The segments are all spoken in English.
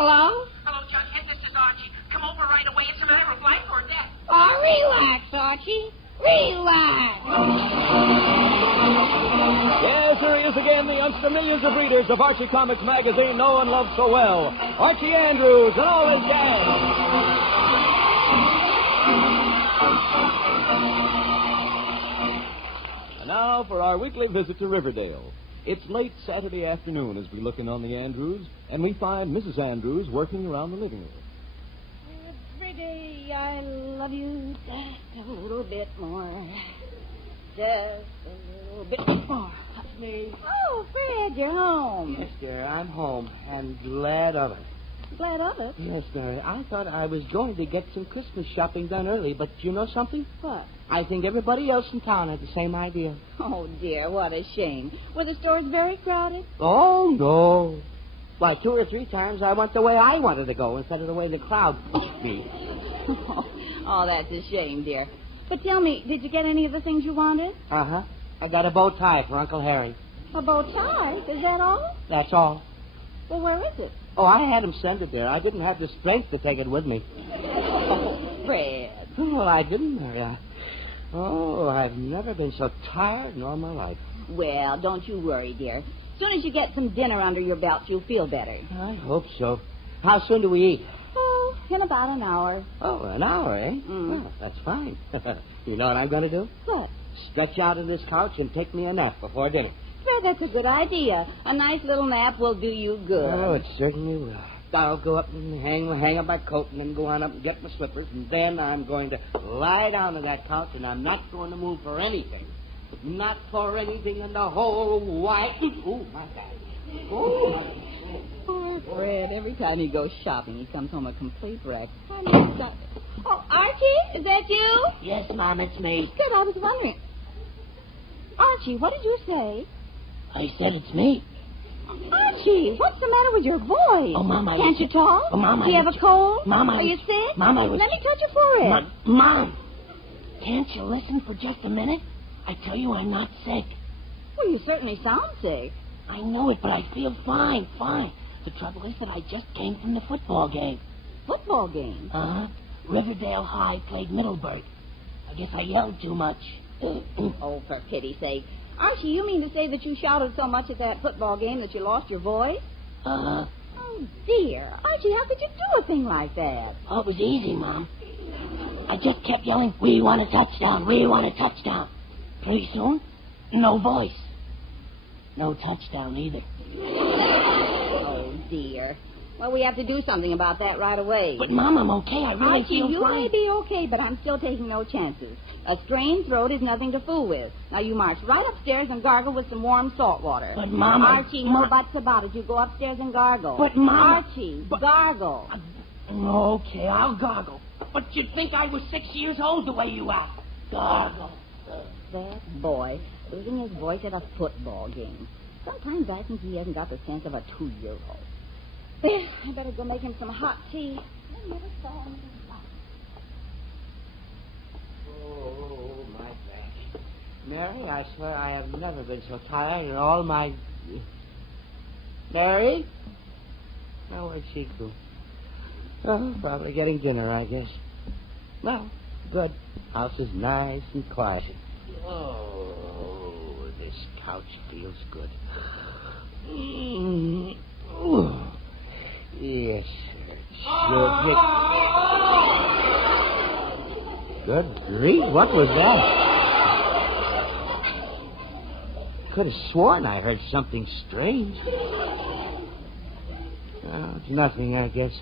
Hello? Hello, Jughead. This is Archie. Come over right away. It's a matter of life or death. Oh, relax, Archie. Relax. Yes, here he is again, the youngster millions of readers of Archie Comics magazine know and love so well. Archie Andrews and all his gang. And now for our weekly visit to Riverdale. It's late Saturday afternoon as we look in on the Andrews, and we find Mrs. Andrews working around the living room. Pretty, I love you just a little bit more. Just a little bit more. That's me. Oh, Fred, you're home. Yes, dear, I'm home, and glad of it. Glad of it. Yes, Mary, I thought I was going to get some Christmas shopping done early, but you know something? What? I think everybody else in town had the same idea. Oh, dear, what a shame. Were the stores very crowded? Oh, no. Why, 2 or 3 times I went the way I wanted to go instead of the way the crowd pushed me. Oh, that's a shame, dear. But tell me, did you get any of the things you wanted? Uh-huh. I got a bow tie for Uncle Harry. A bow tie? Is that all? That's all. Well, where is it? Oh, I had him send it there. I didn't have the strength to take it with me. Oh, Fred. Well, I didn't, Mary. I've never been so tired in all my life. Well, don't you worry, dear. As soon as you get some dinner under your belt, you'll feel better. I hope so. How soon do we eat? Oh, in about an hour. Oh, an hour, eh? Well, that's fine. You know what I'm going to do? What? Stretch out on this couch and take me a nap before dinner. Fred, that's a good idea. A nice little nap will do you good. Oh, it certainly will. I'll go up and hang up my coat and then go on up and get my slippers, and then I'm going to lie down on that couch, and I'm not going to move for anything. Not for anything in the whole wide... Oh, my God. Oh, Poor Fred. Every time he goes shopping, he comes home a complete wreck. Oh, Archie, is that you? yes, Mom, it's me. Good, I was wondering. Archie, what did you say? I said it's me. Archie, what's the matter with your voice? Oh, Mom, Can't you talk? Oh, Mom, Do you have a cold? Mom, Are you sick? Mom, Let me touch your forehead. Mom, can't you listen for just a minute? I tell you I'm not sick. Well, you certainly sound sick. I know it, but I feel fine. The trouble is that I just came from the football game. Football game? Uh-huh. Riverdale High played Middleburg. I guess I yelled too much. Oh, for pity's sake. Archie, you mean to say that you shouted so much at that football game that you lost your voice? Uh-huh. Oh, dear. Archie, how could you do a thing like that? Oh, it was easy, Mom. I just kept yelling, "We want a touchdown, we want a touchdown." Pretty soon, no voice. No touchdown either. Oh, dear. Well, we have to do something about that right away. But, Mom, I'm okay. I really Archie, feel you fine. may be okay, but I'm still taking no chances. A strained throat is nothing to fool with. Now, you march right upstairs and gargle with some warm salt water. But, Mom... Archie, no buts about it. You go upstairs and gargle. But, Mom... Archie, gargle. Okay, I'll gargle. But you'd think I was 6 years old the way you act. Gargle. That boy, losing his voice at a football game. Sometimes I think he hasn't got the sense of a 2-year-old. There, I better go make him some hot tea. I never saw him. Oh, my back. Mary, I swear I have never been so tired in all my... Mary? Oh, where'd she go? Oh, probably getting dinner, I guess. Well, good. House is nice and quiet. Oh, this couch feels good. Ooh. Yes, sir. Sure. Good grief, what was that? Could have sworn I heard something strange. Oh, it's nothing, I guess.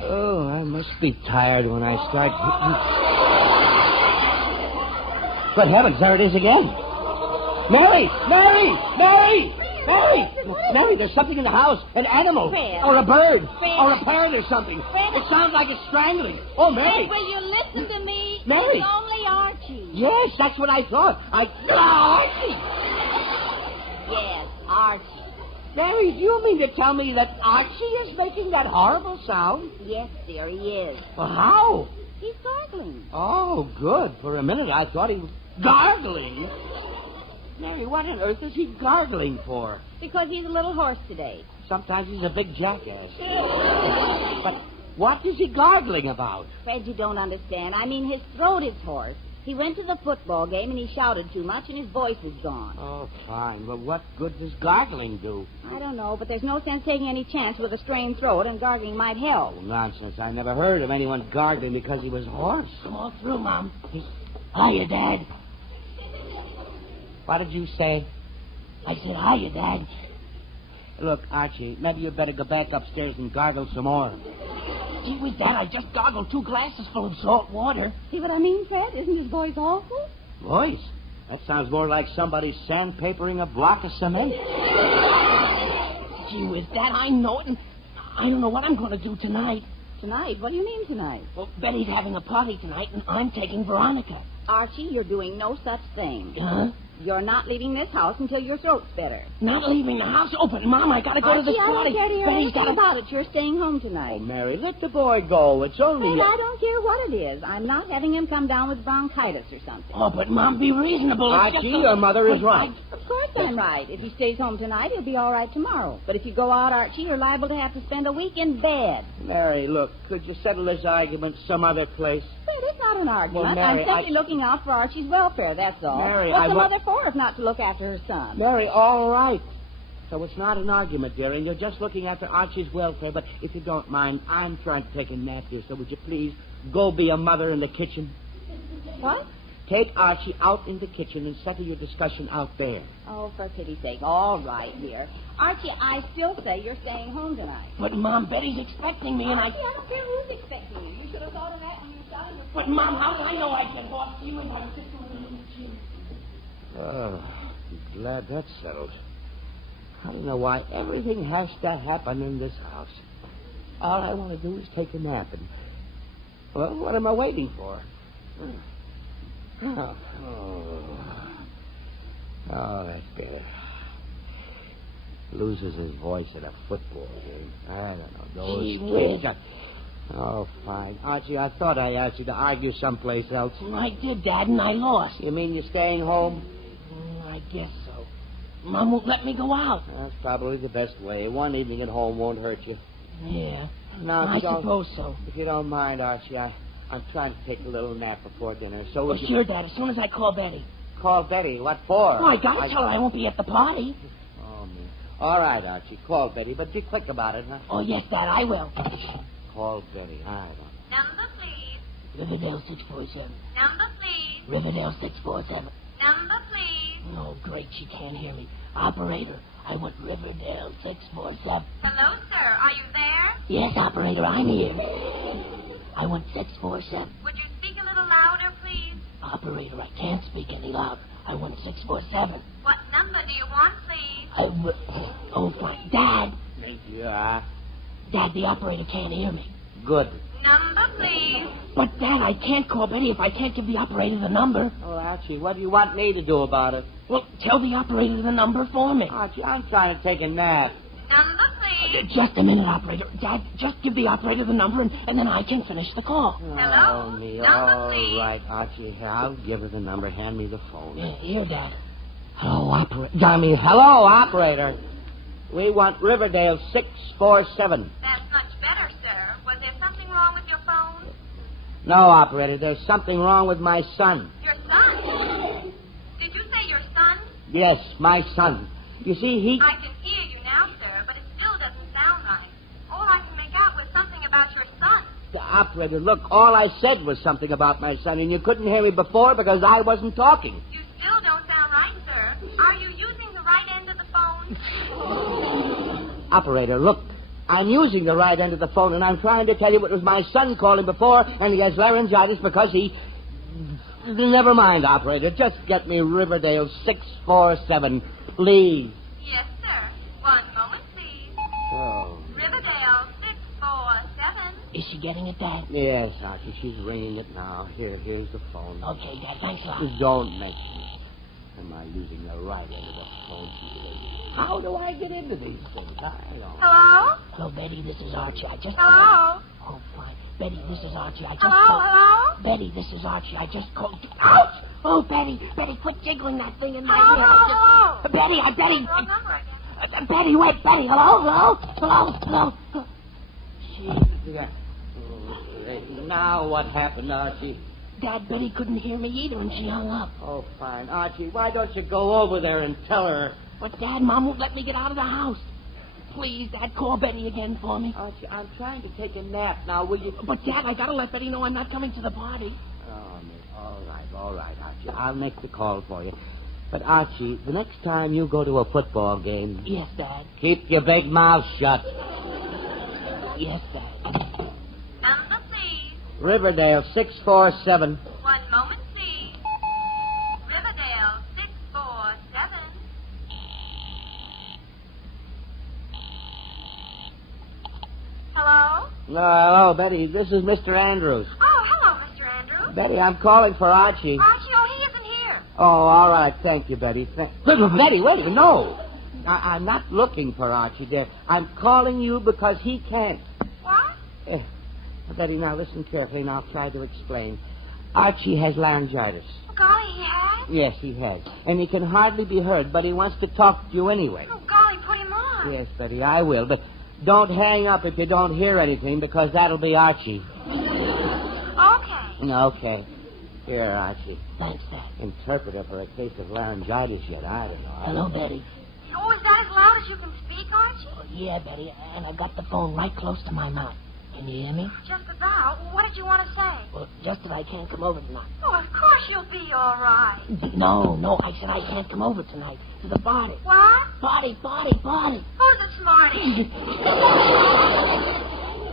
Oh, I must be tired when I start... Good heavens, there it is again. Mary! Mary, there's something in the house. An animal. Fred. Or a bird. Fred. Or a parrot or something. Fred. It sounds like it's strangling. Oh, Mary. Fred, will you listen to me? Mary. It's only Archie. Yes, that's what I thought. Archie! Yes, Archie. Mary, do you mean to tell me that Archie is making that horrible sound? Yes, dear, he is. Well, how? He's gargling. Oh, good. For a minute, I thought he was gargling. Mary, what on earth is he gargling for? Because he's a little hoarse today. sometimes he's a big jackass. But what is he gargling about? Fred, you don't understand. I mean, his throat is hoarse. He went to the football game and he shouted too much and his voice was gone. Oh, fine. But what good does gargling do? I don't know, but there's no sense taking any chance with a strained throat, and gargling might help. Oh, nonsense. I never heard of anyone gargling because he was hoarse. Come on through, Mom. Hiya, Dad. What did you say? I said, hiya, Dad. Look, Archie, maybe you'd better go back upstairs and gargle some more. Gee whiz, Dad, I just gargled 2 glasses full of salt water. See what I mean, Fred? Isn't his voice awful? Voice? That sounds more like somebody sandpapering a block of cement. Gee whiz, Dad, I know it, and I don't know what I'm going to do tonight. Tonight? What do you mean tonight? Well, Betty's having a party tonight, and I'm taking Veronica. Archie, you're doing no such thing. Huh? You're not leaving this house until your throat's better. Not leaving the house open. Mom, I got to go to this Archie, party. I don't care to hear Betty's anything got about it. You're staying home Oh, tonight. Mary, let the boy go. It's only... Fred, I don't care what it is. I'm not having him come down with bronchitis or something. Oh, but Mom, be reasonable. It's Archie, just a- your mother is right. Of course I'm right. If he stays home tonight, he'll be all right tomorrow. But if you go out, Archie, you're liable to have to spend a week in bed. Mary, look, could you settle this argument some other place? Fred, it's not an argument. Well, Mary, I'm simply looking out for Archie's welfare, that's all. Mary, What's I the wa- mother for if not to look after her son? Mary, all right. So it's not an argument, dear, and you're just looking after Archie's welfare. But if you don't mind, I'm trying to take a nap here, so would you please go be a mother in the kitchen? What? Take Archie out in the kitchen and settle your discussion out there. Oh, for pity's sake. All right, dear. Archie, I still say you're staying home tonight. But, Mom, Betty's expecting me, and Archie, I don't care who's expecting you. You should have thought of that when you started your... But, Mom, how do I know I get lost? You and I were just going in the gym. Oh, I'm glad that's settled. I don't know why everything has to happen in this house. All I want to do is take a nap and... Well, what am I waiting for? Oh, that's better. Loses his voice at a football game. I don't know. Those Gee kids whiz. got... Oh, fine. Archie, I thought I asked you to argue someplace else. I did, Dad, and I lost. You mean you're staying home? I guess so. Mom won't let me go out. That's probably the best way. One evening at home won't hurt you. Yeah, Now, I suppose so. If you don't mind, Archie, I'm trying to take a little nap before dinner. So Well, would you sure, Dad, as soon as I call Betty. call Betty? What for? Oh, I gotta tell her I won't be at the party. Oh, man. All right, Archie, call Betty, but be quick about it, huh? Oh, yes, Dad, I will. Call Betty. I don't. Number, please. Riverdale 647. Number, please. Riverdale 647. Number, please. Oh, great, she can't hear me. Operator, I want Riverdale 647. Hello, sir. Are you there? Yes, operator, I'm here. I want 647. Would you speak a little louder, please? Operator, I can't speak any louder. I want 647. What number do you want, please? Oh, fine. Dad! Yeah. Dad, the operator can't hear me. Good. Number, please. But, Dad, I can't call Betty if I can't give the operator the number. Oh, Archie, what do you want me to do about it? Well, tell the operator the number for me. Archie, I'm trying to take a nap. Number, please. Just a minute, operator. Dad, just give the operator the number, and then I can finish the call. Hello? Oh, me. Number, All please. right, Archie. Here, I'll give her the number. Hand me the phone. Here, Dad. Hello, operator. Hello, operator. We want Riverdale 647. That's much better, sir. Was there something wrong with your phone? No, operator. There's something wrong with my son. Your son? Did you say your son? Yes, my son. You see, he... I can hear you now, sir, but it still doesn't sound right. All I can make out was something about your son. The operator, look, all I said was something about my son, and you couldn't hear me before because I wasn't talking. You still don't sound right, sir. Are you using the right end of the phone? Operator, look, I'm using the right end of the phone, and I'm trying to tell you it was my son calling before, and he has laryngitis because he... Never mind, operator. Just get me Riverdale 647, please. Yes, sir. One moment, please. Oh. Riverdale 647. Is she getting it, Dad? Yes, Archie, she's ringing it now. Here's the phone. Okay, Dad, thanks a lot. Don't mention it. Am I using the right end of the phone? How do I get into these things? I don't. Hello? Hello, Betty, this is Archie. I just... Hello? Oh, fine. Betty, this is Archie. I just Hello? called... Hello? Betty, this is Archie. I just called... Ouch! Oh, Betty, quit jiggling that thing in my Hello? ear. Hello? Betty, Wrong number again. Betty, wait, Betty. Hello. Yeah. Now what happened, Archie? Dad, Betty couldn't hear me either, and she hung up. Oh, fine. Archie, why don't you go over there and tell her? But, Dad, Mom won't let me get out of the house. Please, Dad, call Betty again for me. Archie, I'm trying to take a nap now. Will you? But, Dad, I gotta let Betty know I'm not coming to the party. Oh, miss. All right, Archie. I'll make the call for you. But, Archie, the next time you go to a football game... Yes, Dad. Keep your big mouth shut. Yes, Dad. Number, please. Riverdale, 647. 1 moment, please. Riverdale, 647. Hello? Hello, Betty. This is Mr. Andrews. Oh, hello, Mr. Andrews. Betty, I'm calling for Archie. Archie, oh, he isn't here. Oh, all right. Thank you, Betty. Betty, wait. No. I'm not looking for Archie there. I'm calling you because he can't. What? Betty, now listen carefully, and I'll try to explain. Archie has laryngitis. Oh, golly, he has? Yes, he has. And he can hardly be heard, but he wants to talk to you anyway. Oh, golly, put him on. Yes, Betty, I will. But don't hang up if you don't hear anything, because that'll be Archie. Okay. Okay. Here, Archie. Thanks, Dad. Interpreter for a case of laryngitis yet. I don't know. Hello, Betty. Oh, is that as loud as you can speak, Archie? Oh, yeah, Betty, and I got the phone right close to my mouth. Can you hear me? Just about. What did you want to say? Well, just that I can't come over tonight. Oh, of course you'll be all right. No, I said I can't come over tonight to the party. What? Party. Who's a smarty?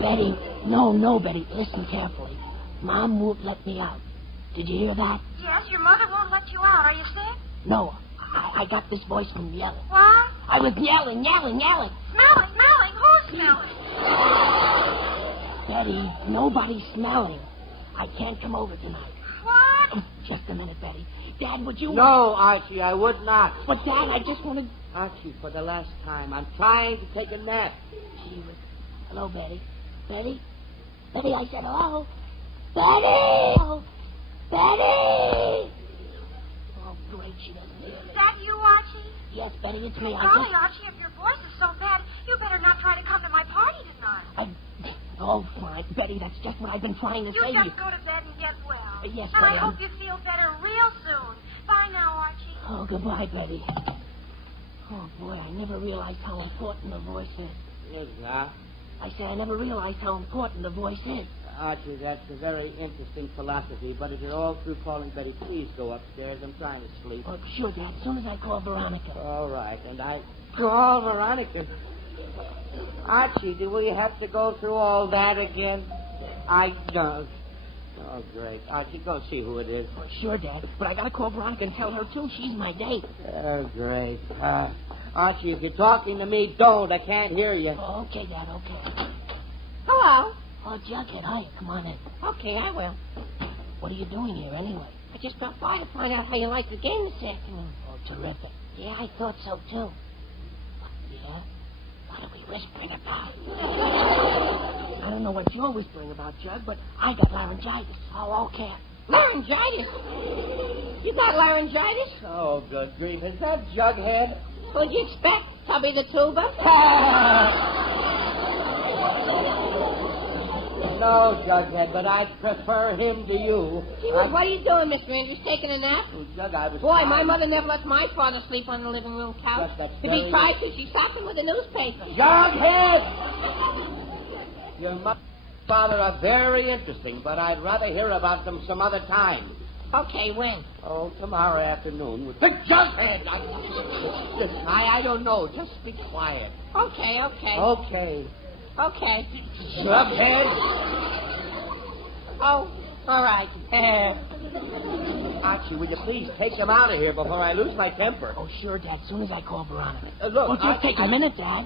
Betty, no, Betty, listen carefully. Mom won't let me out. Did you hear that? Yes, your mother won't let you out. Are you sick? No, I got this voice from yelling. What? I was yelling. Smelling? Who's smelling? Betty, nobody's smelling. I can't come over tonight. What? Just a minute, Betty. Dad, would you... No, Archie, I would not. But, Dad, I just wanted... Archie, for the last time, I'm trying to take a nap. Gee whiz. Hello, Betty. Betty, I said hello. Betty! Betty! Oh, great, she doesn't hear me. Is that you, Archie? Yes, Betty, it's me. Golly, Archie, if your voice is so bad, you better not try to come to my party tonight. Oh, fine. Betty, that's just what I've been trying to say to you. You just go to bed and get well. Yes, and Betty. I hope you feel better real soon. Bye now, Archie. Oh, goodbye, Betty. Oh, boy, I never realized how important the voice is. Yes, now. I say I never realized how important the voice is. Archie, that's a very interesting philosophy, but if you're all through calling Betty, please go upstairs. I'm trying to sleep. Oh, sure, Dad. As soon as I call Veronica. All right, and I call Veronica. Archie, do we have to go through all that again? I don't. Oh, great. Archie, go see who it is. Oh, sure, Dad. But I gotta call Veronica and tell her, too. She's my date. Oh, great. Archie, if you're talking to me, don't. I can't hear you. Oh, okay, Dad, okay. Hello. Oh, Jughead, hiya. Come on in. Okay, I will. What are you doing here, anyway? I just stopped by to find out how you like the game this afternoon. Oh, terrific. Yeah, I thought so, too. Yeah? What are we whispering about? I don't know what you're whispering about, Jug, but I got laryngitis. Oh, okay. Laryngitis? You got laryngitis? Oh, good grief. Is that Jughead? What'd you expect? Tubby the tuba? No, Jughead, but I'd prefer him to you. Gee, what are you doing, Mr. Andrews? Taking a nap? Oh, Jug, I was... Boy, my mother never lets my father sleep on the living room couch. Yes, that's If he tries to, she stops him with a newspaper. Jughead! Your mother and father are very interesting, but I'd rather hear about them some other time. Okay, when? Oh, tomorrow afternoon with Big Jughead. I don't know. Just be quiet. Okay. Okay. Okay. Jughead. Oh, all right. Archie, will you please take them out of here before I lose my temper? Oh, sure, Dad. As soon as I call Veronica. Look, Well, just take a minute, Dad.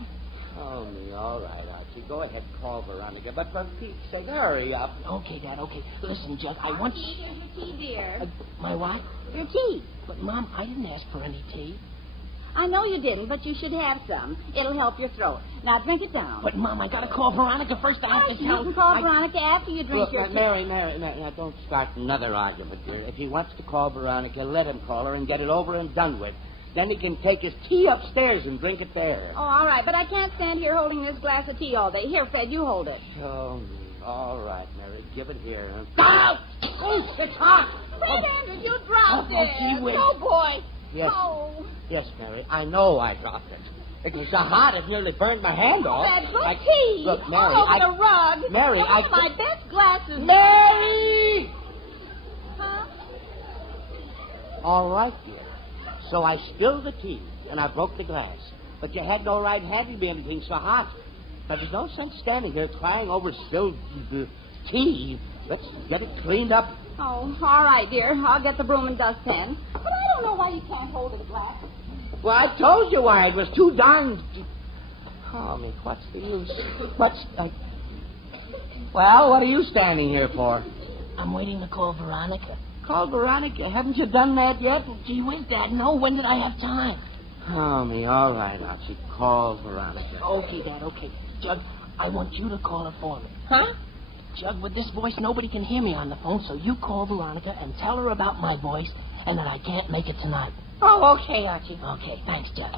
Oh, me, all right, Archie. Go ahead and call Veronica, but for Pete's sake, hurry up. Okay, Dad, okay. Listen, Jug, I want... Here's your tea, dear. My what? Your tea. But, Mom, I didn't ask for any tea. I know you didn't, but you should have some. It'll help your throat. Now, drink it down. But, Mom, I gotta call Veronica first. I have to You tell... can call Veronica after you drink Look, your tea. Mary, now don't start another argument, dear. If he wants to call Veronica, let him call her and get it over and done with. Then he can take his tea upstairs and drink it there. Oh, all right, but I can't stand here holding this glass of tea all day. Here, Fred, you hold it. Oh, all right, Mary. Give it here. Huh? Oh, it's hot. Fred Andrews, you dropped it. Gee whiz. No, boy. Yes. Oh. Yes, Mary. I know I dropped it. It was so hot it nearly burned my hand off. That good tea. Look, Mary, all over the rug. Mary, and one of my best glasses. Mary! Huh? All right, dear. So I spilled the tea, and I broke the glass. But you had no right handing me anything so hot. But there's no sense standing here crying over spilled tea. Let's get it cleaned up. Oh, all right, dear. I'll get the broom and dustpan. But I don't know why you can't hold the glass. Well, I told you why. It was too darn... Oh, Mick, what's the use? Well, what are you standing here for? I'm waiting to call Veronica. Call Veronica. Haven't you done that yet? Gee whiz, Dad, no. When did I have time? Oh, me, all right, Archie. Call Veronica. Okay, Dad, okay. Jug, I want you to call her for me. Huh? Jug, with this voice, nobody can hear me on the phone, so you call Veronica and tell her about my voice and that I can't make it tonight. Oh, okay, Archie. Okay, thanks, Jug.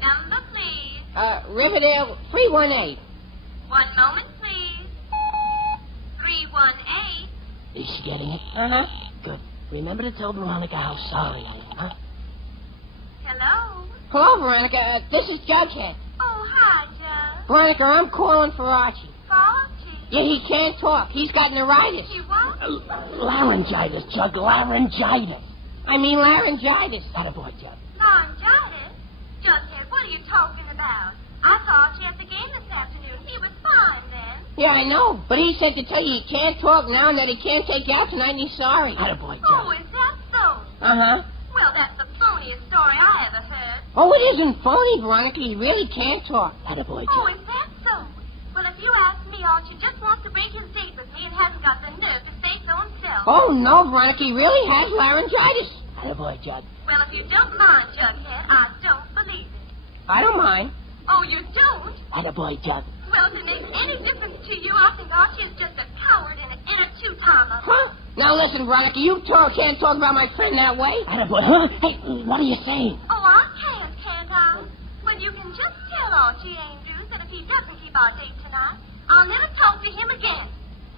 Number, please. Riverdale 318. 1 moment, please. 318. Is she getting it? Uh-huh. Good. Remember to tell Veronica how sorry I am, huh? Hello. Hello, Veronica. This is Jughead. Oh, hi, Jug. Veronica, I'm calling for Archie. Archie. Yeah, he can't talk. He's got neuritis. You what? Laryngitis, Jug, laryngitis. I mean laryngitis. Attaboy, Jug. Laryngitis? Jughead, what are you talking about? I saw Archie at the game this afternoon. He was fine then. Yeah, I know. But he said to tell you he can't talk now and that he can't take you out tonight and he's sorry. Attaboy, Oh, Jug. is that so? Uh-huh. Well, that's the phoniest story I ever heard. Oh, it isn't phony, Veronica. He really can't talk. Attaboy, Oh, Jug. is that so? Well, if you ask me, Archie just wants to break his date with me and hasn't got the nerve to say so himself. Oh, no, Veronica. He really has laryngitis. Attaboy, Jug. Well, if you don't mind, Jughead, I don't believe it. I don't mind. Oh, you don't? Attaboy, Jug. Well, if it makes any difference to you, I think Archie is just a coward and an inner two-timer. Huh? Now, listen, Veronica. You can't talk about my friend that way. Attaboy. Huh? Hey, what are you saying? Oh, I can't I? Well, you can just tell Archie Andrews that if he doesn't keep our date tonight, I'll never talk to him again.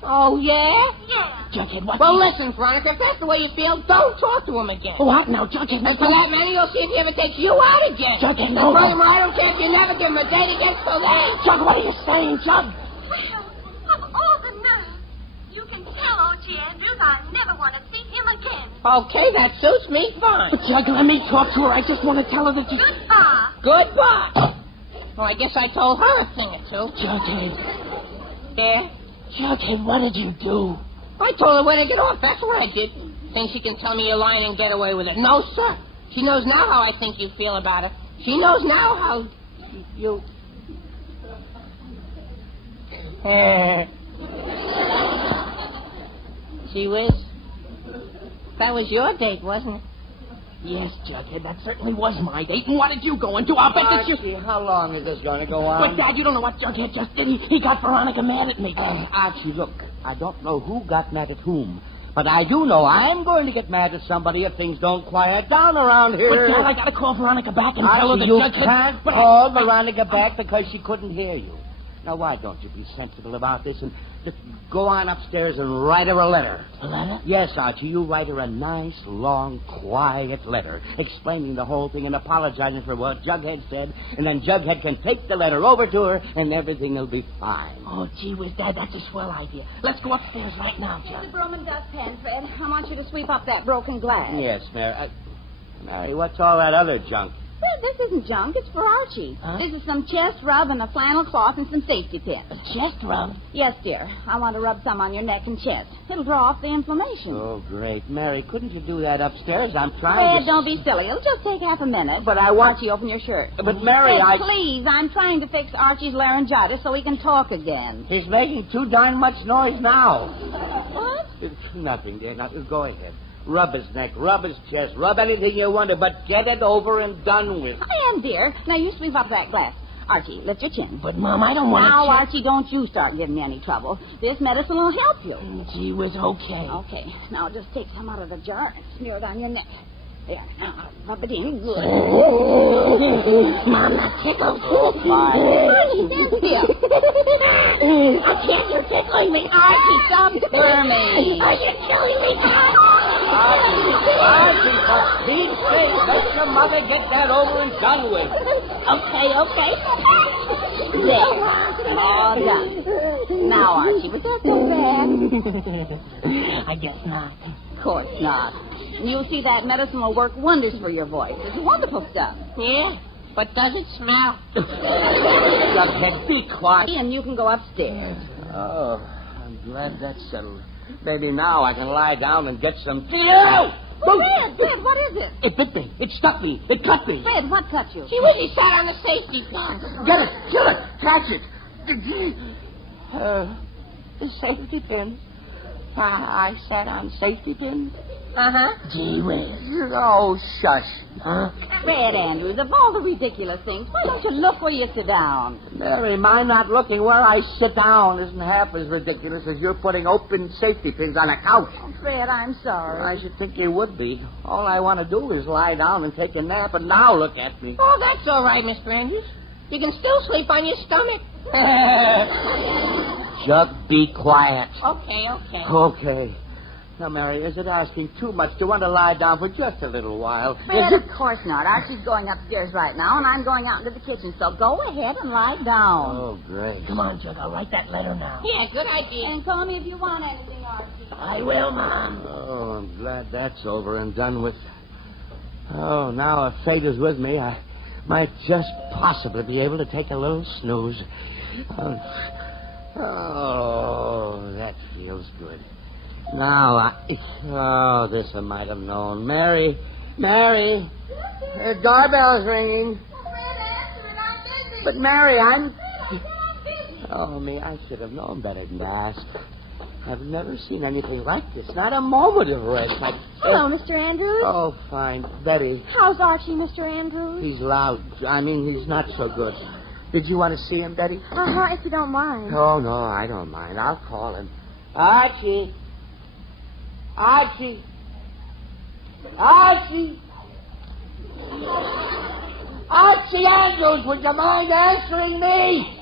Oh, yeah? Yeah. Jughead, what? Well, listen, Veronica. If that's the way you feel, don't talk to him again. What now, Jughead? And for that matter, you'll see if he ever takes you out again. Jughead, And no. furthermore, I don't care if you never give him a date against the lane. Jug, what are you saying, Jug? Well, of all the nerve, you can tell Archie Andrews I never want to see him again. Okay, that suits me fine. Jug, let me talk to her. I just want to tell her that you... Goodbye. Goodbye. Well, I guess I told her a thing or two. Jughead. Yeah? Jughead, what did you do? I told her when to get off. That's what I did. Think she can tell me you're lying and get away with it. No, sir. She knows now how I think you feel about her. She knows now how you... Gee whiz. That was your date, wasn't it? Yes, Jughead, that certainly was my date. And what did you go and do? I'll bet that you... Archie, how long is this going to go on? But, Dad, you don't know what Jughead just did. He got Veronica mad at me. Archie, look, I don't know who got mad at whom, but I do know I'm going to get mad at somebody if things don't quiet down around here. But, Dad, I got to call Veronica back and tell her Archie, that you Jughead... can't But call Veronica back because she couldn't hear you. Now, why don't you be sensible about this and just go on upstairs and write her a letter? A letter? Yes, Archie, you write her a nice, long, quiet letter explaining the whole thing and apologizing for what Jughead said, and then Jughead can take the letter over to her and everything will be fine. Oh, gee whiz, Dad, that's a swell idea. Let's go upstairs right now, The Jug. broom and dustpan, Fred. I want you to sweep up that broken glass. Yes, Mary. Mary, what's all that other junk? Well, this isn't junk. It's for Archie. Huh? This is some chest rub and a flannel cloth and some safety pins. A chest rub? Yes, dear. I want to rub some on your neck and chest. It'll draw off the inflammation. Oh, great. Mary, couldn't you do that upstairs? I'm trying Fred, to... don't be silly. It'll just take half a minute. But I want... Archie, open your shirt. But, Mary, Fred, I... please, I'm trying to fix Archie's laryngitis so he can talk again. He's making too darn much noise now. What? It's nothing, dear. Now, go ahead. Rub his neck, rub his chest, rub anything you want to, but get it over and done with. I am, dear. Now, you sweep up that glass. Archie, lift your chin. But, Mom, I don't want to... Now, Archie, don't you start giving me any trouble. This medicine will help you. Gee whiz, okay. Okay. Now, just take some out of the jar and smear it on your neck. There, now, rub it in good. Mom, that tickles. Oh, fine. Archie, stand still. I can't, you're tickling me. Archie, stop squirming. Are you killing me, Archie? Archie, for Pete's sake, let your mother get that over and done with. Okay. There. All done. Now, Archie, was that so bad? I guess not. Of course not. And you'll see that medicine will work wonders for your voice. It's wonderful stuff. Yeah, but does it smell? Jughead, be quiet. And you can go upstairs. Oh, I'm glad that's settled. Maybe now I can lie down and get some... Fred, what is it? It bit me. It stuck me. It cut me. Fred, what cut you? She really sat on the safety pin. Get it. Kill it. Catch it. The safety pin. I sat on safety pins. Uh-huh. Gee whiz. Oh, shush. Huh? Fred Andrews, of all the ridiculous things, why don't you look where you sit down? Mary, my not looking where I sit down isn't half as ridiculous as you're putting open safety pins on a couch. Oh, Fred, I'm sorry. I should think you would be. All I want to do is lie down and take a nap, and now look at me. Oh, that's all right, Mr. Andrews. You can still sleep on your stomach. Jug, be quiet. Okay. Okay. Now, Mary, is it asking too much to want to lie down for just a little while? Fred, of course not. Archie's going upstairs right now, and I'm going out into the kitchen, so go ahead and lie down. Oh, great. Come on, Jug. I'll write that letter now. Yeah, good idea. And call me if you want anything, Archie. I will, Mom. Oh, I'm glad that's over and done with. Oh, now if fate is with me, I might just possibly be able to take a little snooze. Oh, that feels good. Now, this I might have known. Mary, doorbell's ringing. But Mary, Oh, me, I should have known better than to ask. I've never seen anything like this. Not a moment of rest. Hello, Mr. Andrews. Oh, fine. Betty. How's Archie, Mr. Andrews? He's loud. I mean, he's not so good. Did you want to see him, Betty? If you don't mind. Oh, no, I don't mind. I'll call him. Archie. Archie Andrews, would you mind answering me?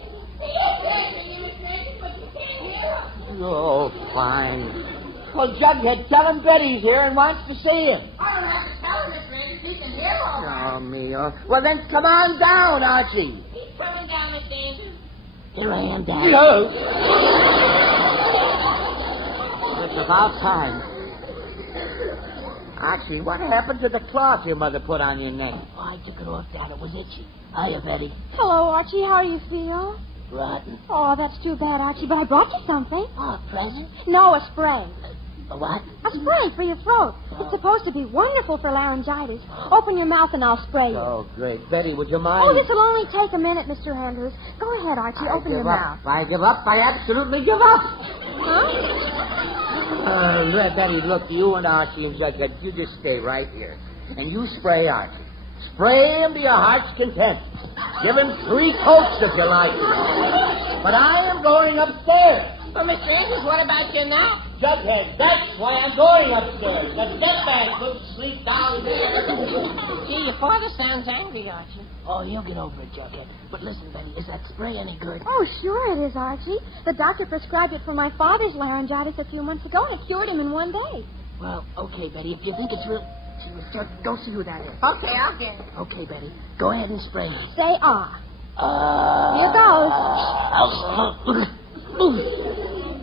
Oh, fine. Well, Jughead, tell him Betty's here and wants to see him. I don't have to tell him, Mr. Andrews. He can hear all right. Oh, me. Well, then come on down, Archie. He's coming down, Mr. Andrews. Here I am, Dad. Hello. It's about time. Archie, what happened to the cloth your mother put on your neck? Oh, I took it off, Dad. It was itchy. Hiya, Betty. Hello, Archie. How do you feel? Rotten. Oh, that's too bad, Archie, but I brought you something. Oh, a present? No, a spray. A what? A spray for your throat. It's supposed to be wonderful for laryngitis. Open your mouth and I'll spray you. Oh, great. Betty, would you mind? Oh, this will only take a minute, Mr. Andrews. Go ahead, Archie. Open your mouth. I give up. I absolutely give up. Huh? Betty, look, you and Archie and Jughead, you just stay right here. And you spray Archie. Spray him to your heart's content. Give him 3 coats if you like. But I am going upstairs. Well, Mr. Andrews, what about you now? Jughead, that's why I'm going upstairs. Now get back. Go to sleep down there. Gee, your father sounds angry, Archie. Oh, he'll get over it, Jughead. But listen, Betty, is that spray any good? Oh, sure it is, Archie. The doctor prescribed it for my father's laryngitis a few months ago, and it cured him in one day. Well, okay, Betty, if you think it's real... Go see who that is. Okay, I'll get it. Okay, Betty. Go ahead and spray me. Say ah. Here goes.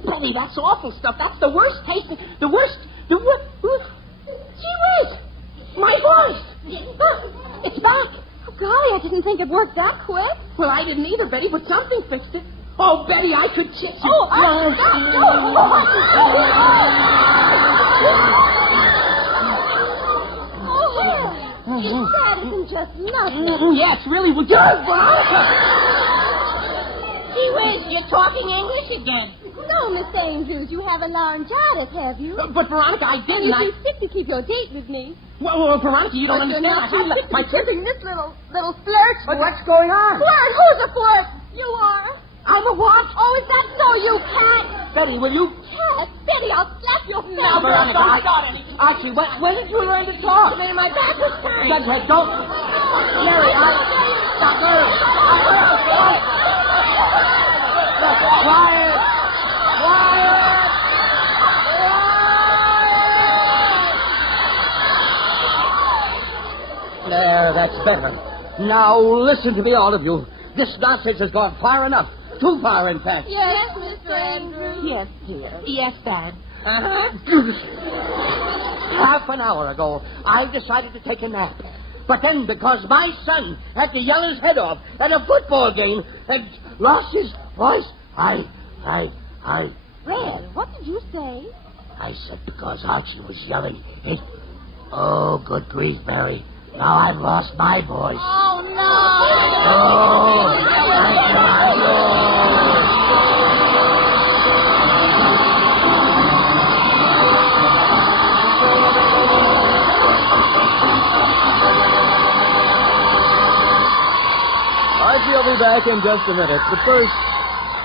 Betty, that's awful stuff. That's the worst taste. The worst. Gee whiz! My voice! It's back. Oh, golly, I didn't think it worked that quick. Well, I didn't either, Betty, but something fixed it. Oh, Betty, I could kiss you. Oh, that isn't just nothing. Yeah, it's really... Well, Veronica! Gee whiz, you're talking English again. No, Miss Andrews, you haven't laryngitis, have you? But, Veronica, I didn't. You're too sick to keep your date with me. Well, Veronica, you don't understand. I feel like my kissing this little flirt. What's going on? Flirt? Who's a flirt? You are. I'm a what? Oh, is that so, you cat? Betty, will you... Tell Betty, I'll slap your face. Now, Veronica, Archie, when did you learn to talk? When my back was turned. Jughead, don't. Jerry, Stop, hurry. Quiet. There, that's better. Now, listen to me, all of you. This nonsense has gone far enough. Too far, in fact. Yes, Mr. Andrews. Yes, dear. Yes, Dad. Half an hour ago, I decided to take a nap. But then, because my son had to yell his head off at a football game and lost his voice, Fred, what did you say? I said because Archie was yelling. Oh, good grief, Mary. Now I've lost my voice. Oh, no. Oh, thank you, my Lord. Archie will be back in just a minute. But first,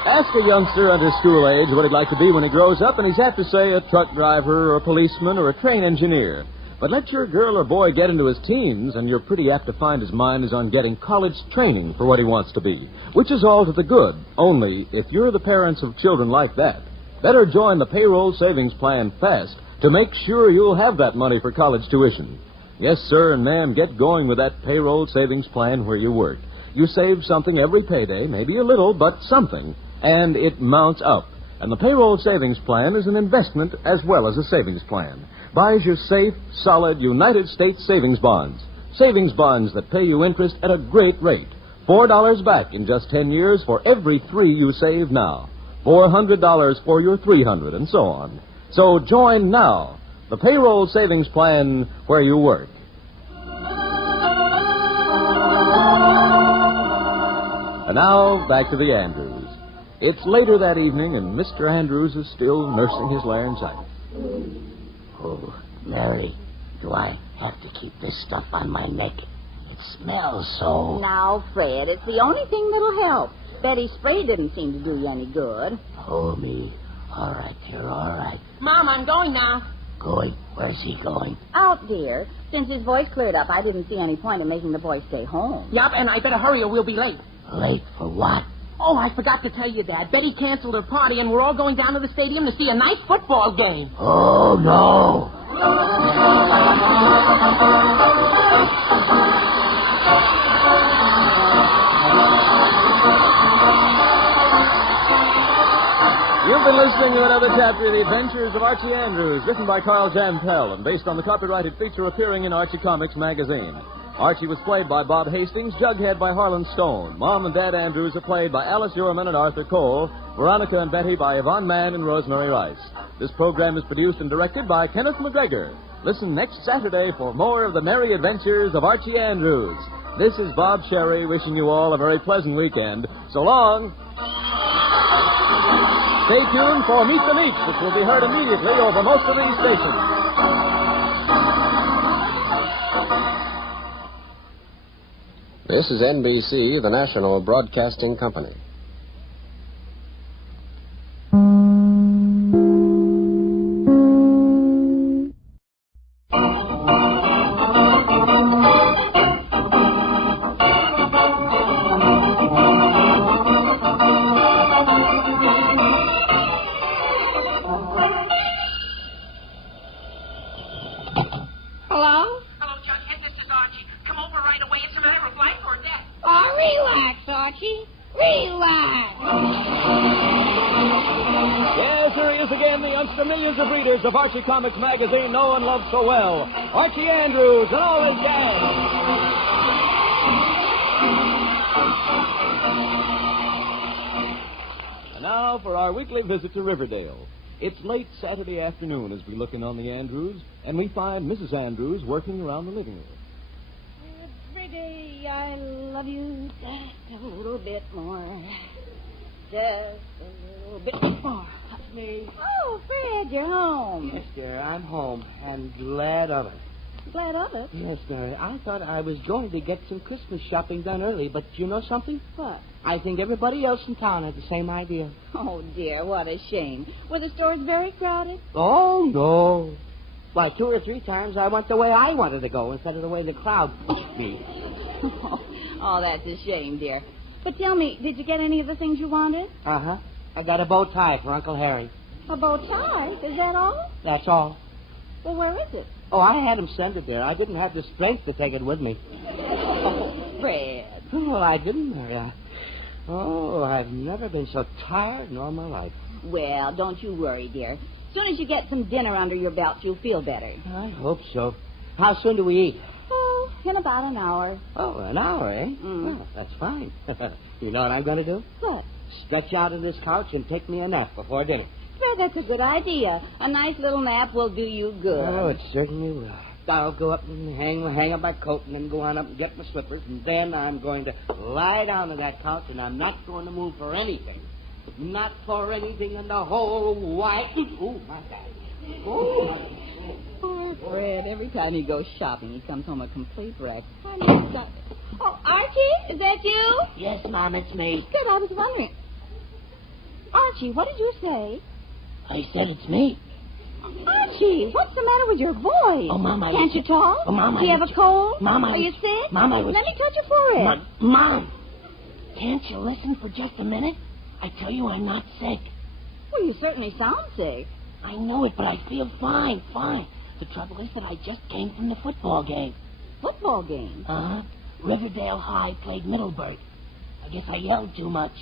ask a youngster under school age what he'd like to be when he grows up, and he's apt to say a truck driver or a policeman or a train engineer. But let your girl or boy get into his teens, and you're pretty apt to find his mind is on getting college training for what he wants to be, which is all to the good. Only, if you're the parents of children like that, better join the payroll savings plan fast to make sure you'll have that money for college tuition. Yes, sir, and ma'am, get going with that payroll savings plan where you work. You save something every payday, maybe a little, but something, and it mounts up. And the payroll savings plan is an investment as well as a savings plan. Buys you safe, solid United States savings bonds. Savings bonds that pay you interest at a great rate. $4 back in just 10 years for every $3 you save now. $400 for your $300, and so on. So join now. The payroll savings plan where you work. And now, back to the Andrews. It's later that evening, and Mr. Andrews is still nursing his laryngitis. Oh, Mary, do I have to keep this stuff on my neck? It smells so. Now, Fred, it's the only thing that'll help. Betty's spray didn't seem to do you any good. Oh, me. All right, dear, all right. Mom, I'm going now. Going? Where's he going? Out, dear. Since his voice cleared up, I didn't see any point in making the boy stay home. Yup, and I better hurry or we'll be late. Late for what? Oh, I forgot to tell you, Dad. Betty canceled her party, and we're all going down to the stadium to see a nice football game. Oh, no. You've been listening to another chapter of The Adventures of Archie Andrews, written by Carl Jampel and based on the copyrighted feature appearing in Archie Comics magazine. Archie was played by Bob Hastings, Jughead by Harlan Stone. Mom and Dad Andrews are played by Alice Uhrman and Arthur Cole, Veronica and Betty by Yvonne Mann and Rosemary Rice. This program is produced and directed by Kenneth McGregor. Listen next Saturday for more of the merry adventures of Archie Andrews. This is Bob Sherry wishing you all a very pleasant weekend. So long. Stay tuned for Meet the Meeks, which will be heard immediately over most of these stations. This is NBC, the national broadcasting company. Hello, Jughead. This is Archie. Come over right away. It's a matter of life or death. Oh, relax, Archie. Relax. Yes, here he is again, the youngster millions of readers of Archie Comics magazine know and love so well. Archie Andrews and all his gang. And now for our weekly visit to Riverdale. It's late Saturday afternoon as we look in on the Andrews, and we find Mrs. Andrews working around the living room. Every day I love you just a little bit more. Just a little bit more. Touch me. Oh, Fred, you're home. Yes, dear, I'm home, and glad of it. Glad of it. Yes, Mary. I thought I was going to get some Christmas shopping done early, but you know something? What? I think everybody else in town had the same idea. Oh, dear, what a shame. Were the stores very crowded? Oh, no. Well, 2 or 3 times I went the way I wanted to go instead of the way the crowd pushed me. Oh, that's a shame, dear. But tell me, did you get any of the things you wanted? Uh-huh. I got a bow tie for Uncle Harry. A bow tie? Is that all? That's all. Well, where is it? Oh, I had him send it there. I didn't have the strength to take it with me. Oh, Fred. Oh, I didn't, Mary. I've never been so tired in all my life. Well, don't you worry, dear. As soon as you get some dinner under your belt, you'll feel better. I hope so. How soon do we eat? Oh, in about an hour. Oh, an hour, eh? Well, that's fine. You know what I'm going to do? What? Stretch out on this couch and take me a nap before dinner. Fred, that's a good idea. A nice little nap will do you good. Oh, it certainly will. I'll go up and hang up my coat and then go on up and get my slippers, and then I'm going to lie down on that couch, and I'm not going to move for anything. Not for anything in the whole wide... Oh, my God. Oh. Poor Fred. Every time he goes shopping, he comes home a complete wreck. Oh, Archie, is that you? Yes, Mom, it's me. Good, I was wondering. Archie, what did you say? I said it's me. Archie, what's the matter with your voice? Oh, Mom, Can't you talk? Oh, Mom, Do you have a cold? Mom, Are you sick? Mom, I was... Let me touch your forehead. Mom, can't you listen for just a minute? I tell you I'm not sick. Well, you certainly sound sick. I know it, but I feel fine. The trouble is that I just came from the football game. Football game? Uh-huh. Riverdale High played Middleburg. I guess I yelled too much.